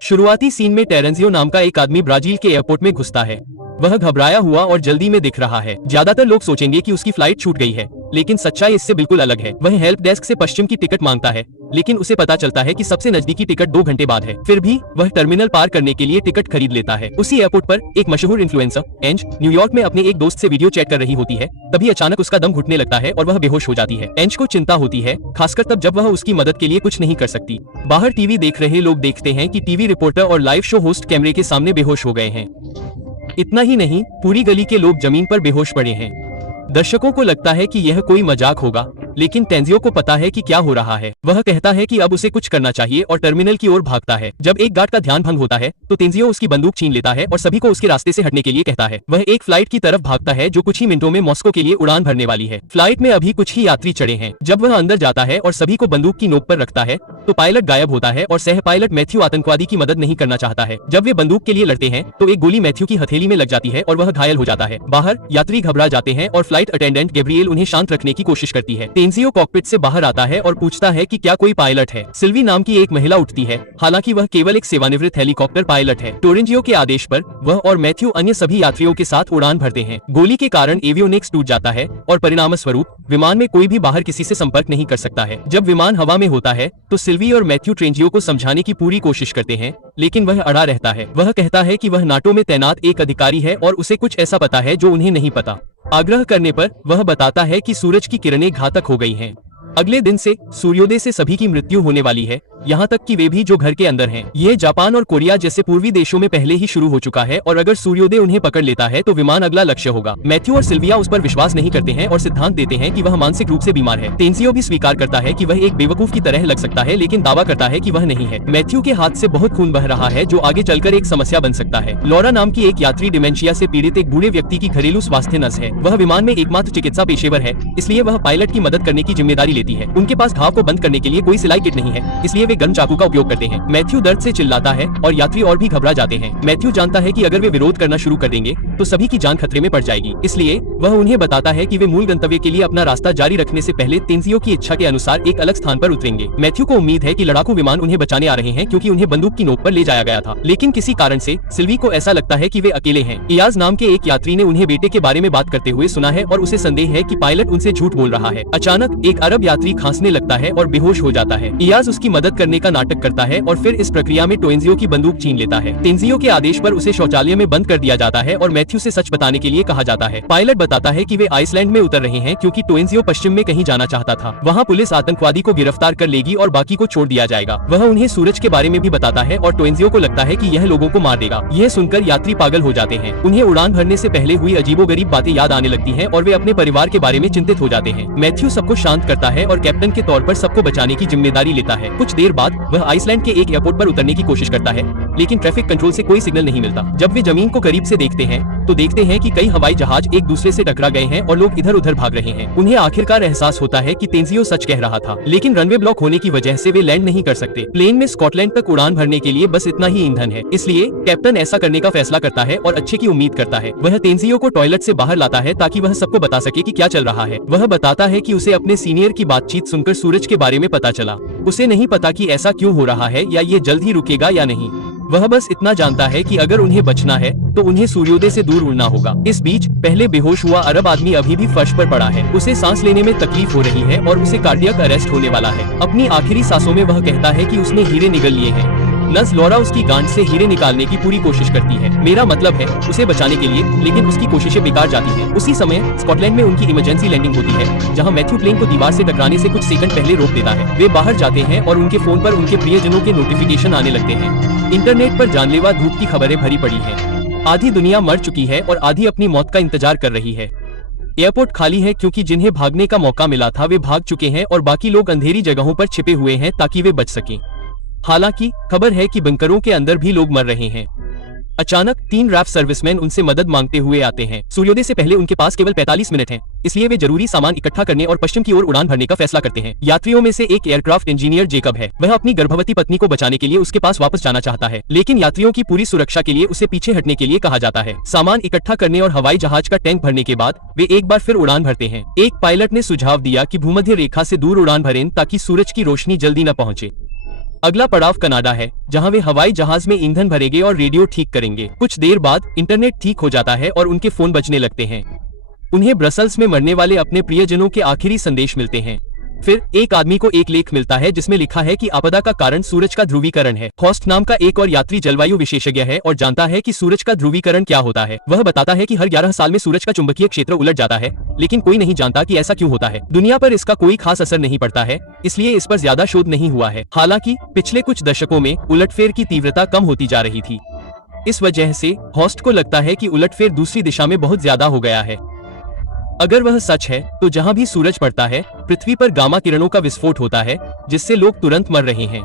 शुरुआती सीन में टेरेंजियो नाम का एक आदमी ब्राजील के एयरपोर्ट में घुसता है। वह घबराया हुआ और जल्दी में दिख रहा है। ज्यादातर लोग सोचेंगे कि उसकी फ्लाइट छूट गई है, लेकिन सच्चाई इससे बिल्कुल अलग है। वह हेल्प डेस्क से पश्चिम की टिकट मांगता है, लेकिन उसे पता चलता है कि सबसे नजदीकी टिकट 2 घंटे बाद है। फिर भी वह टर्मिनल पार करने के लिए टिकट खरीद लेता है। उसी एयरपोर्ट पर एक मशहूर इन्फ्लुएंसर एंज न्यूयॉर्क में अपने एक दोस्त से वीडियो चैट कर रही होती है। तभी अचानक उसका दम घुटने लगता है और वह बेहोश हो जाती है। एंज को चिंता होती है, खासकर तब जब वह उसकी मदद के लिए कुछ नहीं कर सकती। बाहर टीवी देख रहे लोग देखते हैं कि टीवी रिपोर्टर और लाइव शो होस्ट कैमरे के सामने बेहोश हो गए हैं। इतना ही नहीं, पूरी गली के लोग जमीन पर बेहोश पड़े हैं। दर्शकों को लगता है कि यह कोई मजाक होगा, लेकिन टेंजियो को पता है कि क्या हो रहा है। वह कहता है कि अब उसे कुछ करना चाहिए और टर्मिनल की ओर भागता है। जब एक गार्ड का ध्यान भंग होता है तो तेंजियो उसकी बंदूक छीन लेता है और सभी को उसके रास्ते से हटने के लिए कहता है। वह एक फ्लाइट की तरफ भागता है जो कुछ ही मिनटों में मॉस्को के लिए उड़ान भरने वाली है। फ्लाइट में अभी कुछ ही यात्री चढ़े हैं। जब वह अंदर जाता है और सभी को बंदूक की नोक पर रखता है तो पायलट गायब होता है और सह पायलट मैथ्यू आतंकवादी की मदद नहीं करना चाहता है। जब वे बंदूक के लिए लड़ते हैं तो एक गोली मैथ्यू की हथेली में लग जाती है और वह घायल हो जाता है। बाहर यात्री घबरा जाते हैं और फ्लाइट अटेंडेंट गैब्रिएल उन्हें शांत रखने की कोशिश करती है। तेंजियो कॉकपिट से बाहर आता है और पूछता है कि क्या कोई पायलट है। सिल्वी नाम की एक महिला उठती है, हालांकि वह केवल एक सेवानिवृत्त हेलीकॉप्टर पायलट है। टोरेंजियो के आदेश पर वह और मैथ्यू अन्य सभी यात्रियों के साथ उड़ान भरते हैं। गोली के कारण एवियोनिक्स टूट जाता है और परिणामस्वरूप विमान में कोई भी बाहर किसी से संपर्क नहीं कर सकता है। जब विमान हवा में होता है तो सिल्वी और मैथ्यू ट्रेंजियो को समझाने की पूरी कोशिश करते हैं, लेकिन वह अड़ा रहता है। वह कहता है कि वह नाटो में तैनात एक अधिकारी है और उसे कुछ ऐसा पता है जो उन्हें नहीं पता। आग्रह करने पर वह बताता है कि सूरज की किरणें घातक हो गई हैं। अगले दिन से सूर्योदय से सभी की मृत्यु होने वाली है, यहाँ तक कि वे भी जो घर के अंदर हैं। यह जापान और कोरिया जैसे पूर्वी देशों में पहले ही शुरू हो चुका है और अगर सूर्योदय उन्हें पकड़ लेता है तो विमान अगला लक्ष्य होगा। मैथ्यू और सिल्विया उस पर विश्वास नहीं करते हैं और सिद्धांत देते हैं कि वह मानसिक रूप से बीमार है। तेंजियो भी स्वीकार करता है कि वह एक बेवकूफ की तरह लग सकता है, लेकिन दावा करता है कि वह नहीं है। मैथ्यू के हाथ से बहुत खून बह रहा है जो आगे चलकर एक समस्या बन सकता है। लॉरा नाम की एक यात्री डिमेंशिया से पीड़ित एक बूढ़े व्यक्ति की घरेलू स्वास्थ्य नर्स है। वह विमान में एकमात्र चिकित्सा पेशेवर है, इसलिए वह पायलट की मदद करने की जिम्मेदारी लेती है। उनके पास घाव को बंद करने के लिए कोई सिलाई किट नहीं है, इसलिए वे गर्म चाकू का उपयोग करते हैं। मैथ्यू दर्द से चिल्लाता है और यात्री और भी घबरा जाते हैं। मैथ्यू जानता है कि अगर वे विरोध करना शुरू कर देंगे तो सभी की जान खतरे में पड़ जाएगी, इसलिए वह उन्हें बताता है कि वे मूल गंतव्य के लिए अपना रास्ता जारी रखने से पहले तेंजियो की इच्छा के अनुसार एक अलग स्थान पर उतरेंगे। मैथ्यू को उम्मीद है कि लड़ाकू विमान उन्हें बचाने आ रहे हैं क्योंकि उन्हें बंदूक की नोक पर ले जाया गया था, लेकिन किसी कारण से सिल्वी को ऐसा लगता है कि वे अकेले हैं। इयाज नाम के एक यात्री ने उन्हें बेटे के बारे में बात करते हुए सुना है और उसे संदेह है कि पायलट उनसे झूठ बोल रहा है। अचानक एक अरब यात्री खांसने लगता है और बेहोश हो जाता है। इयाज उसकी मदद करने का नाटक करता है और फिर इस प्रक्रिया में टोएंजियो की बंदूक छीन लेता है। तेंजियो के आदेश पर उसे शौचालय में बंद कर दिया जाता है और मैथ्यू से सच बताने के लिए कहा जाता है। पायलट बताता है कि वे आइसलैंड में उतर रहे हैं क्योंकि टोएंजियो पश्चिम में कहीं जाना चाहता था। वहाँ पुलिस आतंकवादी को गिरफ्तार कर लेगी और बाकी को छोड़ दिया जाएगा। वह उन्हें सूरज के बारे में भी बताता है और टोएंजियो को लगता है कि यह लोगों को मार देगा। यह सुनकर यात्री पागल हो जाते हैं। उन्हें उड़ान भरने से पहले हुई अजीबोगरीब बातें याद आने लगती हैं और वे अपने परिवार के बारे में चिंतित हो जाते हैं। मैथ्यू सबको शांत करता है और कैप्टन के तौर पर सबको बचाने की जिम्मेदारी लेता है। कुछ देर बाद वह आइसलैंड के एक एयरपोर्ट पर उतरने की कोशिश करता है, लेकिन ट्रैफिक कंट्रोल से कोई सिग्नल नहीं मिलता। जब वे जमीन को करीब से देखते हैं तो देखते हैं कि कई हवाई जहाज एक दूसरे से टकरा गए हैं और लोग इधर उधर भाग रहे हैं। उन्हें आखिरकार एहसास होता है कि तेंजियो सच कह रहा था, लेकिन रनवे ब्लॉक होने की वजह से वे लैंड नहीं कर सकते। प्लेन में स्कॉटलैंड तक उड़ान भरने के लिए बस इतना ही ईंधन है, इसलिए कैप्टन ऐसा करने का फैसला करता है और अच्छे की उम्मीद करता है। वह तेंजियो को टॉयलेट से बाहर लाता है ताकि वह सबको बता सके कि क्या चल रहा है। वह बताता है कि उसे अपने सीनियर की बातचीत सुनकर सूरज के बारे में पता चला। उसे नहीं पता कि ऐसा क्यों हो रहा है या ये जल्द ही रुकेगा या नहीं। वह बस इतना जानता है कि अगर उन्हें बचना है तो उन्हें सूर्योदय से दूर उड़ना होगा। इस बीच पहले बेहोश हुआ अरब आदमी अभी भी फर्श पर पड़ा है। उसे सांस लेने में तकलीफ हो रही है और उसे कार्डियक अरेस्ट होने वाला है। अपनी आखिरी सांसों में वह कहता है कि उसने हीरे निगल लिए हैं। नर्स लॉरा उसकी गांठ से हीरे निकालने की पूरी कोशिश करती है। मेरा मतलब है उसे बचाने के लिए, लेकिन उसकी कोशिशें बेकार जाती हैं। उसी समय स्कॉटलैंड में उनकी इमरजेंसी लैंडिंग होती है, जहां मैथ्यू प्लेन को दीवार से टकराने से कुछ सेकंड पहले रोक देता है। वे बाहर जाते हैं और उनके फोन पर उनके प्रियजनों के नोटिफिकेशन आने लगते हैं। इंटरनेट पर जानलेवा धूप की खबरें भरी पड़ी हैं। आधी दुनिया मर चुकी है और आधी अपनी मौत का इंतजार कर रही है। एयरपोर्ट खाली है क्योंकि जिन्हें भागने का मौका मिला था वे भाग चुके हैं और बाकी लोग अंधेरी जगहों पर छिपे हुए हैं ताकि वे बच सकें। हालांकि खबर है कि बंकरों के अंदर भी लोग मर रहे हैं। अचानक 3 रैफ सर्विसमैन उनसे मदद मांगते हुए आते हैं। सूर्योदय से पहले उनके पास केवल 45 मिनट हैं, इसलिए वे जरूरी सामान इकट्ठा करने और पश्चिम की ओर उड़ान भरने का फैसला करते हैं। यात्रियों में से एक एयरक्राफ्ट इंजीनियर जेकब है। वह अपनी गर्भवती पत्नी को बचाने के लिए उसके पास वापस जाना चाहता है, लेकिन यात्रियों की पूरी सुरक्षा के लिए उसे पीछे हटने के लिए कहा जाता है। सामान इकट्ठा करने और हवाई जहाज का टैंक भरने के बाद वे एक बार फिर उड़ान भरते हैं। एक पायलट ने सुझाव दिया कि भूमध्य रेखा से दूर उड़ान भरें ताकि सूरज की रोशनी जल्दी न पहुंचे। अगला पड़ाव कनाडा है, जहां वे हवाई जहाज में ईंधन भरेंगे और रेडियो ठीक करेंगे। कुछ देर बाद इंटरनेट ठीक हो जाता है और उनके फोन बजने लगते हैं। उन्हें ब्रसल्स में मरने वाले अपने प्रियजनों के आखिरी संदेश मिलते हैं। फिर एक आदमी को एक लेख मिलता है जिसमें लिखा है कि आपदा का कारण सूरज का ध्रुवीकरण है। हॉस्ट नाम का एक और यात्री जलवायु विशेषज्ञ है और जानता है कि सूरज का ध्रुवीकरण क्या होता है। वह बताता है कि हर 11 साल में सूरज का चुंबकीय क्षेत्र उलट जाता है, लेकिन कोई नहीं जानता कि ऐसा क्यों होता है। दुनिया पर इसका कोई खास असर नहीं पड़ता है, इसलिए इस पर ज्यादा शोध नहीं हुआ है। हालांकि पिछले कुछ दशकों में उलटफेर की तीव्रता कम होती जा रही थी। इस वजह से हॉस्ट को लगता है कि उलटफेर दूसरी दिशा में बहुत ज्यादा हो गया है। अगर वह सच है तो जहां भी सूरज पड़ता है पृथ्वी पर गामा किरणों का विस्फोट होता है, जिससे लोग तुरंत मर रहे हैं।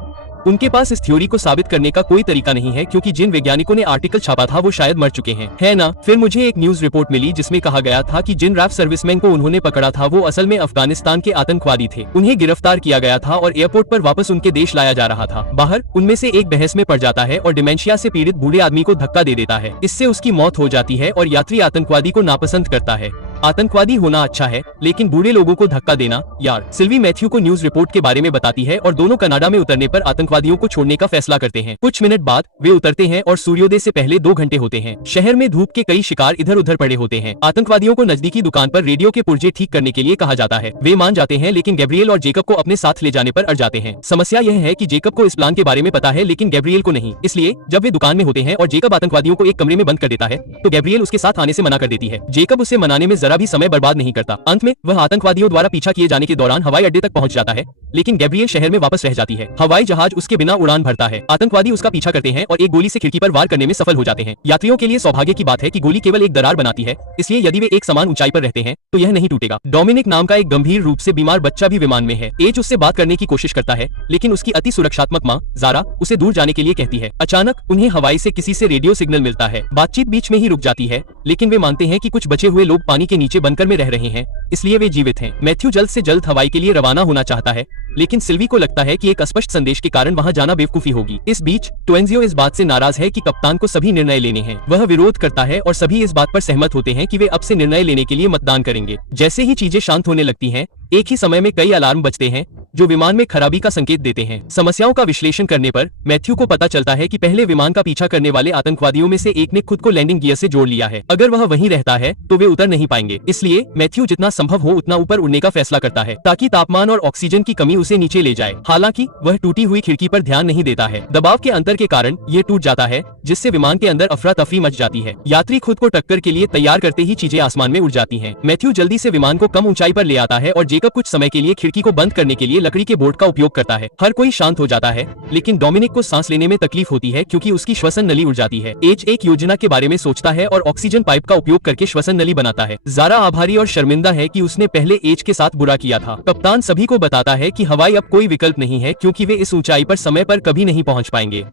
उनके पास इस थ्योरी को साबित करने का कोई तरीका नहीं है, क्योंकि जिन वैज्ञानिकों ने आर्टिकल छापा था वो शायद मर चुके हैं, है ना। फिर मुझे एक न्यूज रिपोर्ट मिली जिसमें कहा गया था कि जिन रैफ सर्विसमैन को उन्होंने पकड़ा था वो असल में अफगानिस्तान के आतंकवादी थे। उन्हें गिरफ्तार किया गया था और एयरपोर्ट पर वापस उनके देश लाया जा रहा था। बाहर उनमें से एक बहस में पड़ जाता है और डिमेंशिया से पीड़ित बूढ़े आदमी को धक्का दे देता है। इससे उसकी मौत हो जाती है और यात्री आतंकवादी को नापसंद करता है। आतंकवादी होना अच्छा है, लेकिन बूढ़े लोगों को धक्का देना यार। सिल्वी मैथ्यू को न्यूज रिपोर्ट के बारे में बताती है और दोनों कनाडा में उतरने पर आतंकवादियों को छोड़ने का फैसला करते हैं। कुछ मिनट बाद वे उतरते हैं और सूर्योदय से पहले 2 घंटे होते हैं। शहर में धूप के कई शिकार इधर उधर पड़े होते हैं। आतंकवादियों को नजदीकी दुकान पर रेडियो के पुर्जे ठीक करने के लिए कहा जाता है। वे मान जाते हैं, लेकिन गैब्रिएल और जेकब को अपने साथ ले जाने पर अड़ जाते हैं। समस्या यह है कि जेकब को इस प्लान के बारे में पता है, लेकिन गैब्रिएल को नहीं। इसलिए जब वे दुकान में होते हैं और जेकब आतंकवादियों को एक कमरे में बंद कर देता है तो गैब्रिएल उसके साथ आने से मना कर देती है। जेकब उसे मनाने में जरा भी समय बर्बाद नहीं करता। अंत में वह आतंकवादियों द्वारा पीछा किए जाने के दौरान हवाई अड्डे तक पहुंच जाता है, लेकिन गैब्रिएल शहर में वापस रह जाती है। हवाई जहाज उसके बिना उड़ान भरता है। आतंकवादी उसका पीछा करते हैं और एक गोली से खिड़की पर वार करने में सफल हो जाते हैं। यात्रियों के लिए सौभाग्य की बात है कि गोली केवल एक दरार बनाती है, इसलिए यदि वे एक समान ऊंचाई पर रहते हैं तो यह नहीं टूटेगा। डोमिनिक नाम का एक गंभीर रूप से बीमार बच्चा भी विमान में है। एज उससे बात करने की कोशिश करता है, लेकिन उसकी अति सुरक्षात्मक माँ जारा उसे दूर जाने के लिए कहती है। अचानक उन्हें हवाई से किसी से रेडियो सिग्नल मिलता है। बातचीत बीच में ही रुक जाती है, लेकिन वे मानते हैं कि कुछ बचे हुए लोग पानी के नीचे बंकर में रह रहे हैं, इसलिए वे जीवित हैं। मैथ्यू जल्द से जल्द हवाई के लिए रवाना होना चाहता है, लेकिन सिल्वी को लगता है कि एक अस्पष्ट संदेश के कारण वहां जाना बेवकूफी होगी। इस बीच टोएंजियो इस बात से नाराज है कि कप्तान को सभी निर्णय लेने हैं। वह विरोध करता है और सभी इस बात पर सहमत होते हैं कि वे अब से निर्णय लेने के लिए मतदान करेंगे। जैसे ही चीजें शांत होने लगती हैं, एक ही समय में कई अलार्म बजते हैं जो विमान में खराबी का संकेत देते हैं। समस्याओं का विश्लेषण करने पर मैथ्यू को पता चलता है कि पहले विमान का पीछा करने वाले आतंकवादियों में से एक ने खुद को लैंडिंग गियर से जोड़ लिया है। अगर वह वहीं रहता है तो वे उतर नहीं पाएंगे, इसलिए मैथ्यू जितना संभव हो उतना ऊपर उड़ने का फैसला करता है ताकि तापमान और ऑक्सीजन की कमी उसे नीचे ले जाए। हालांकि वह टूटी हुई खिड़की पर ध्यान नहीं देता है। दबाव के अंतर के कारण यह टूट जाता है, जिससे विमान के अंदर अफरा तफरी मच जाती है। यात्री खुद को टक्कर के लिए तैयार करते ही चीजें आसमान में उड़ जाती हैं। मैथ्यू जल्दी से विमान को कम ऊंचाई पर ले आता है और जेकब कुछ समय के लिए खिड़की को बंद करने के लिए लकड़ी के बोर्ड का उपयोग करता है। हर कोई शांत हो जाता है, लेकिन डोमिनिक को सांस लेने में तकलीफ होती है क्योंकि उसकी श्वसन नली उड़ जाती है। एज एक योजना के बारे में सोचता है और ऑक्सीजन पाइप का उपयोग करके श्वसन नली बनाता है। जारा आभारी और शर्मिंदा है कि उसने पहले एज के साथ बुरा किया था। कप्तान सभी को बताता है कि हवाई अब कोई विकल्प नहीं है, क्योंकि वे इस ऊंचाई पर समय पर कभी नहीं पहुंच पाएंगे।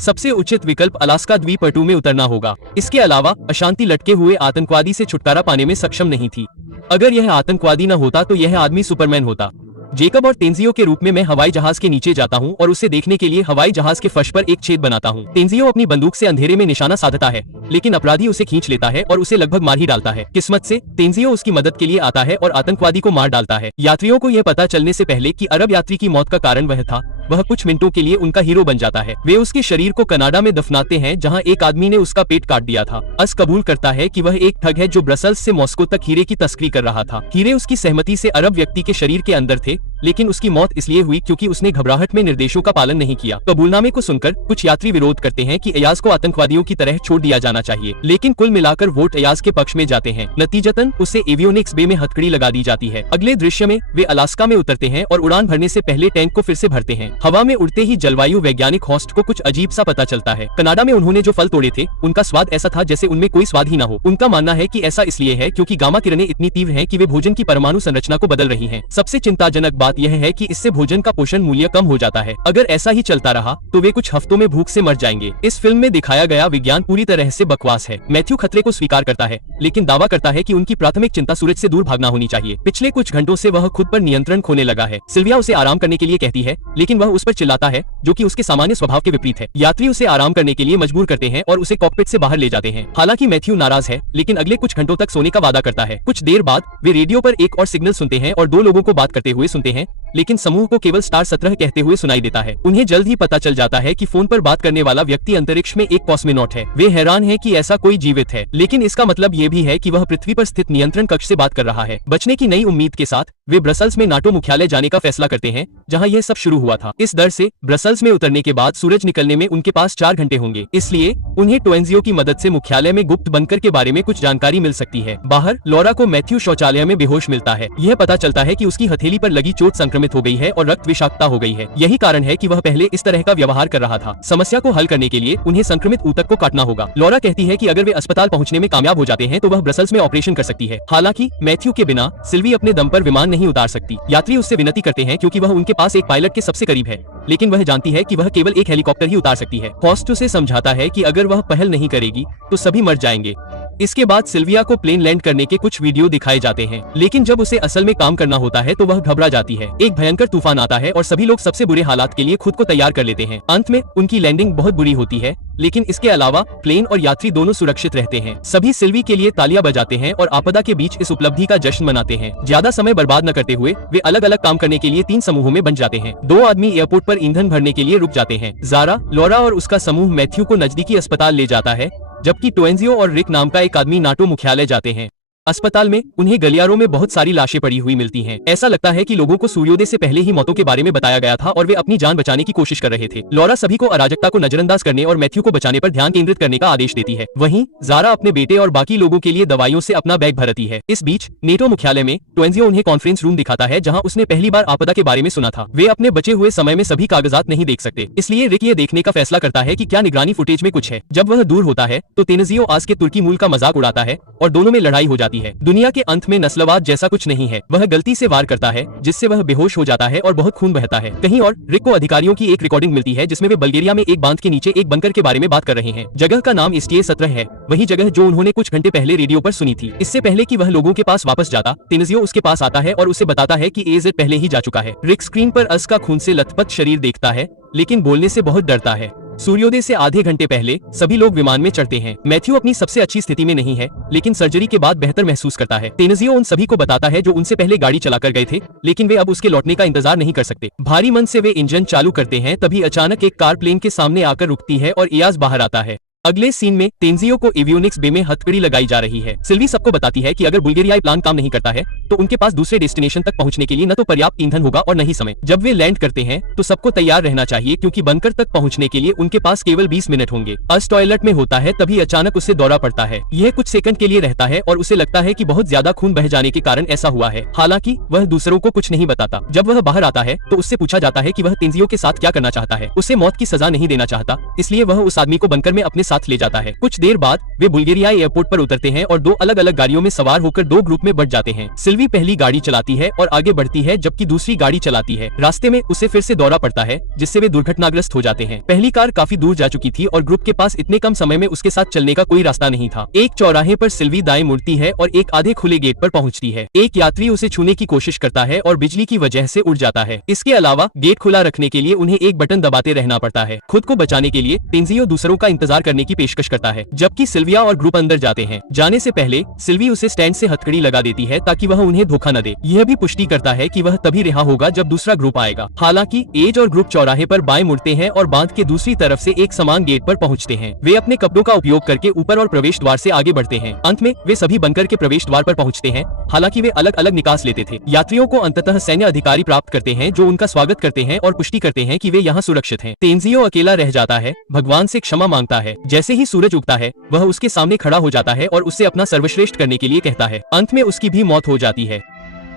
सबसे उचित विकल्प अलास्का द्वीपटू में उतरना होगा। इसके अलावा अशांति लटके हुए आतंकवादी से छुटकारा पाने में सक्षम नहीं थी। अगर यह आतंकवादी न होता तो यह आदमी सुपरमैन होता। जेकब और तेंजियो के रूप में मैं हवाई जहाज के नीचे जाता हूं और उसे देखने के लिए हवाई जहाज के फर्श पर एक छेद बनाता हूं। तेंजियो अपनी बंदूक से अंधेरे में निशाना साधता है, लेकिन अपराधी उसे खींच लेता है और उसे लगभग मार ही डालता है। किस्मत से तेंजियो उसकी मदद के लिए आता है और आतंकवादी को मार डालता है। यात्रियों को यह पता चलने से पहले कि अरब यात्री की मौत का कारण वह था, वह कुछ मिनटों के लिए उनका हीरो बन जाता है। वे उसके शरीर को कनाडा में दफनाते हैं, जहां एक आदमी ने उसका पेट काट दिया था। अस कबूल करता है कि वह एक ठग है जो ब्रसल्स से मॉस्को तक हीरे की तस्करी कर रहा था। हीरे उसकी सहमति से अरब व्यक्ति के शरीर के अंदर थे, लेकिन उसकी मौत इसलिए हुई क्योंकि उसने घबराहट में निर्देशों का पालन नहीं किया। कबूलनामे को सुनकर कुछ यात्री विरोध करते हैं कि अयाज को आतंकवादियों की तरह छोड़ दिया जाना चाहिए, लेकिन कुल मिलाकर वोट अयाज के पक्ष में जाते हैं। नतीजतन उसे एवियोनिक्स बे में हथकड़ी लगा दी जाती है। अगले दृश्य में वे अलास्का में उतरते हैं और उड़ान भरने से पहले टैंक को फिर से भरते हैं। हवा में उड़ते ही जलवायु वैज्ञानिक हॉस्ट को कुछ अजीब सा पता चलता है। कनाडा में उन्होंने जो फल तोड़े थे उनका स्वाद ऐसा था जैसे उनमें कोई स्वाद ही न हो। उनका मानना है कि ऐसा इसलिए है क्योंकि गामा किरणें इतनी तीव्र हैं कि वे भोजन की परमाणु संरचना को बदल रही हैं। सबसे चिंताजनक बात यह है कि इससे भोजन का पोषण मूल्य कम हो जाता है। अगर ऐसा ही चलता रहा तो वे कुछ हफ्तों में भूख से मर जाएंगे। इस फिल्म में दिखाया गया विज्ञान पूरी तरह से बकवास है। मैथ्यू खतरे को स्वीकार करता है, लेकिन दावा करता है कि उनकी प्राथमिक चिंता सूरज से दूर भागना होनी चाहिए। पिछले कुछ घंटों से वह खुद पर नियंत्रण खोने लगा है। सिल्विया उसे आराम करने के लिए कहती है, लेकिन वह उस पर चिल्लाता है, जो कि उसके सामान्य स्वभाव के विपरीत है। यात्री उसे आराम करने के लिए मजबूर करते हैं और उसे कॉकपिट से बाहर ले जाते हैं। हालांकि मैथ्यू नाराज है, लेकिन अगले कुछ घंटों तक सोने का वादा करता है। कुछ देर बाद वे रेडियो पर एक और सिग्नल सुनते हैं और दो लोगों को बात करते हुए सुनते हैं हैं, लेकिन समूह को केवल स्टार 17 कहते हुए सुनाई देता है। उन्हें जल्द ही पता चल जाता है कि फोन पर बात करने वाला व्यक्ति अंतरिक्ष में एक कॉस्मेनॉट है। वे हैरान हैं कि ऐसा कोई जीवित है, लेकिन इसका मतलब ये भी है कि वह पृथ्वी पर स्थित नियंत्रण कक्ष से बात कर रहा है। बचने की नई उम्मीद के साथ वे ब्रसल्स में नाटो मुख्यालय जाने का फैसला करते हैं, जहां यह सब शुरू हुआ था। इस डर से ब्रसल्स में उतरने के बाद सूरज निकलने में उनके पास 4 घंटे होंगे, इसलिए उन्हें टोएंजियो की मदद से मुख्यालय में गुप्त बंकर के बारे में कुछ जानकारी मिल सकती है। बाहर लॉरा को मैथ्यू शौचालय में बेहोश मिलता है। यह पता चलता है कि उसकी हथेली पर लगी चोट संक्रमित हो गई है और रक्त विषाक्तता हो गई है। यही कारण है कि वह पहले इस तरह का व्यवहार कर रहा था। समस्या को हल करने के लिए उन्हें संक्रमित ऊतक को काटना होगा। लॉरा कहती है कि अगर वे अस्पताल पहुंचने में कामयाब हो जाते हैं तो वह ब्रसल्स में ऑपरेशन कर सकती है। हालांकि मैथ्यू के बिना सिल्वी अपने दम पर विमान नहीं उतार सकती। यात्री उससे विनती करते हैं क्योंकि वह उनके पास एक पायलट के सबसे करीब है, लेकिन वह जानती है कि वह केवल एक हेलीकॉप्टर ही उतार सकती है। फॉस्ट उसे समझाता है कि अगर वह पहल नहीं करेगी तो सभी मर जाएंगे। इसके बाद सिल्विया को प्लेन लैंड करने के कुछ वीडियो दिखाए जाते हैं, लेकिन जब उसे असल में काम करना होता है तो वह घबरा जाती है। एक भयंकर तूफान आता है और सभी लोग सबसे बुरे हालात के लिए खुद को तैयार कर लेते हैं। अंत में उनकी लैंडिंग बहुत बुरी होती है, लेकिन इसके अलावा प्लेन और यात्री दोनों सुरक्षित रहते हैं। सभी सिल्वी के लिए तालियां बजाते हैं और आपदा के बीच इस उपलब्धि का जश्न मनाते हैं। ज्यादा समय बर्बाद न करते हुए वे अलग अलग काम करने के लिए 3 समूहों में बन जाते हैं। 2 आदमी एयरपोर्ट पर ईंधन भरने के लिए रुक जाते हैं। ज़ारा, लॉरा और उसका समूह मैथ्यू को नजदीकी अस्पताल ले जाता है, जबकि टोएंजियो और रिक नाम का एक आदमी नाटो मुख्यालय जाते हैं। अस्पताल में उन्हें गलियारों में बहुत सारी लाशें पड़ी हुई मिलती हैं। ऐसा लगता है कि लोगों को सूर्योदय से पहले ही मौतों के बारे में बताया गया था और वे अपनी जान बचाने की कोशिश कर रहे थे। लॉरा सभी को अराजकता को नजरअंदाज करने और मैथ्यू को बचाने पर ध्यान केंद्रित करने का आदेश देती है। वहीं ज़ारा अपने बेटे और बाकी लोगों के लिए दवाइयों से अपना बैग भरती है। इस बीच नेटो मुख्यालय में टोएंजियो उन्हें कॉन्फ्रेंस रूम दिखाता है, जहाँ उसने पहली बार आपदा के बारे में सुना था। वे अपने बचे हुए समय में सभी कागजात नहीं देख सकते, इसलिए रिक ये देखने का फैसला करता है कि क्या निगरानी फुटेज में कुछ है। जब वह दूर होता है तो तेनजियो आज के तुर्की मूल का मजाक उड़ाता है और दोनों में लड़ाई हो जाती है। दुनिया के अंत में नस्लवाद जैसा कुछ नहीं है। वह गलती से वार करता है, जिससे वह बेहोश हो जाता है और बहुत खून बहता है। कहीं और रिक को अधिकारियों की एक रिकॉर्डिंग मिलती है, जिसमें वे बल्गेरिया में एक बांध के नीचे एक बंकर के बारे में बात कर रहे हैं। जगह का नाम एस्टीए 17 है, वही जगह जो उन्होंने कुछ घंटे पहले रेडियो पर सुनी थी। इससे पहले कि वह लोगों के पास वापस जाता, तेनजियो उसके पास आता है और उसे बताता है कि एजेड पहले ही जा चुका है। रिक स्क्रीन पर अस का खून से लथपथ शरीर देखता है, लेकिन बोलने से बहुत डरता है। सूर्योदय से आधे घंटे पहले सभी लोग विमान में चढ़ते हैं। मैथ्यू अपनी सबसे अच्छी स्थिति में नहीं है, लेकिन सर्जरी के बाद बेहतर महसूस करता है। तेनजियो उन सभी को बताता है जो उनसे पहले गाड़ी चलाकर गए थे, लेकिन वे अब उसके लौटने का इंतजार नहीं कर सकते। भारी मन से वे इंजन चालू करते हैं, तभी अचानक एक कार प्लेन के सामने आकर रुकती है और इयाज बाहर आता है। अगले सीन में तेनजियो को एवियोनिक्स बे में हथकड़ी लगाई जा रही है। सिल्वी सबको बताती है कि अगर बुल्गेरियाई प्लान काम नहीं करता है तो उनके पास दूसरे डेस्टिनेशन तक पहुंचने के लिए न तो पर्याप्त ईंधन होगा और न ही समय। जब वे लैंड करते हैं तो सबको तैयार रहना चाहिए, क्योंकि बंकर तक पहुंचने के लिए उनके पास केवल 20 मिनट होंगे। अस टॉयलेट में होता है, तभी अचानक उसे दौरा पड़ता है। यह कुछ सेकंड के लिए रहता है और उसे लगता है कि बहुत ज्यादा खून बह जाने के कारण ऐसा हुआ है। हालांकि वह दूसरों को कुछ नहीं बताता। जब वह बाहर आता है तो उससे पूछा जाता है कि वह तेनजियो के साथ क्या करना चाहता है। उसे मौत की सजा नहीं देना चाहता, इसलिए वह उस आदमी को बंकर में अपने साथ ले जाता है। कुछ देर बाद वे बुल्गेरिया एयरपोर्ट पर उतरते हैं और 2 अलग अलग गाड़ियों में सवार होकर 2 ग्रुप में बंट जाते हैं। सिल्वी पहली गाड़ी चलाती है और आगे बढ़ती है, जबकि दूसरी गाड़ी चलाती है। रास्ते में उसे फिर से दौरा पड़ता है, जिससे वे दुर्घटनाग्रस्त हो जाते हैं। पहली कार काफी दूर जा चुकी थी और ग्रुप के पास इतने कम समय में उसके साथ चलने का कोई रास्ता नहीं था। एक चौराहे पर सिल्वी दाएं मुड़ती है और एक आधे खुले गेट पर पहुंचती है। एक यात्री उसे छूने की कोशिश करता है और बिजली की वजह से उड़ जाता है। इसके अलावा गेट खुला रखने के लिए उन्हें एक बटन दबाते रहना पड़ता है। खुद को बचाने के लिए तेनजियो दूसरों का इंतजार करने की पेशकश करता है, जबकि सिल्विया और ग्रुप अंदर जाते हैं। जाने से पहले सिल्वी उसे स्टैंड से हथकड़ी लगा देती है ताकि वह उन्हें धोखा न दे। यह भी पुष्टि करता है कि वह तभी रिहा होगा जब दूसरा ग्रुप आएगा। हालांकि एज और ग्रुप चौराहे पर बाएं मुड़ते हैं और बांध के दूसरी तरफ से एक समान गेट पर पहुंचते हैं। वे अपने कपड़ों का उपयोग करके ऊपर और प्रवेश द्वार से आगे बढ़ते हैं। अंत में वे सभी बंकर के प्रवेश द्वार पर पहुंचते हैं। हालांकि वे अलग अलग निकास लेते थे। यात्रियों को अंततः सैन्य अधिकारी प्राप्त करते हैं, जो उनका स्वागत करते हैं और पुष्टि करते हैं कि वे यहाँ सुरक्षित हैं। तेनजियो अकेला रह जाता है, भगवान से क्षमा मांगता है। जैसे ही सूरज उगता है वह उसके सामने खड़ा हो जाता है और उससे अपना सर्वश्रेष्ठ करने के लिए कहता है। अंत में उसकी भी मौत हो जाती है।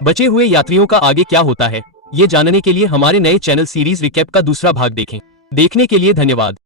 बचे हुए यात्रियों का आगे क्या होता है, ये जानने के लिए हमारे नए चैनल सीरीज रिकैप का दूसरा भाग देखें। देखने के लिए धन्यवाद।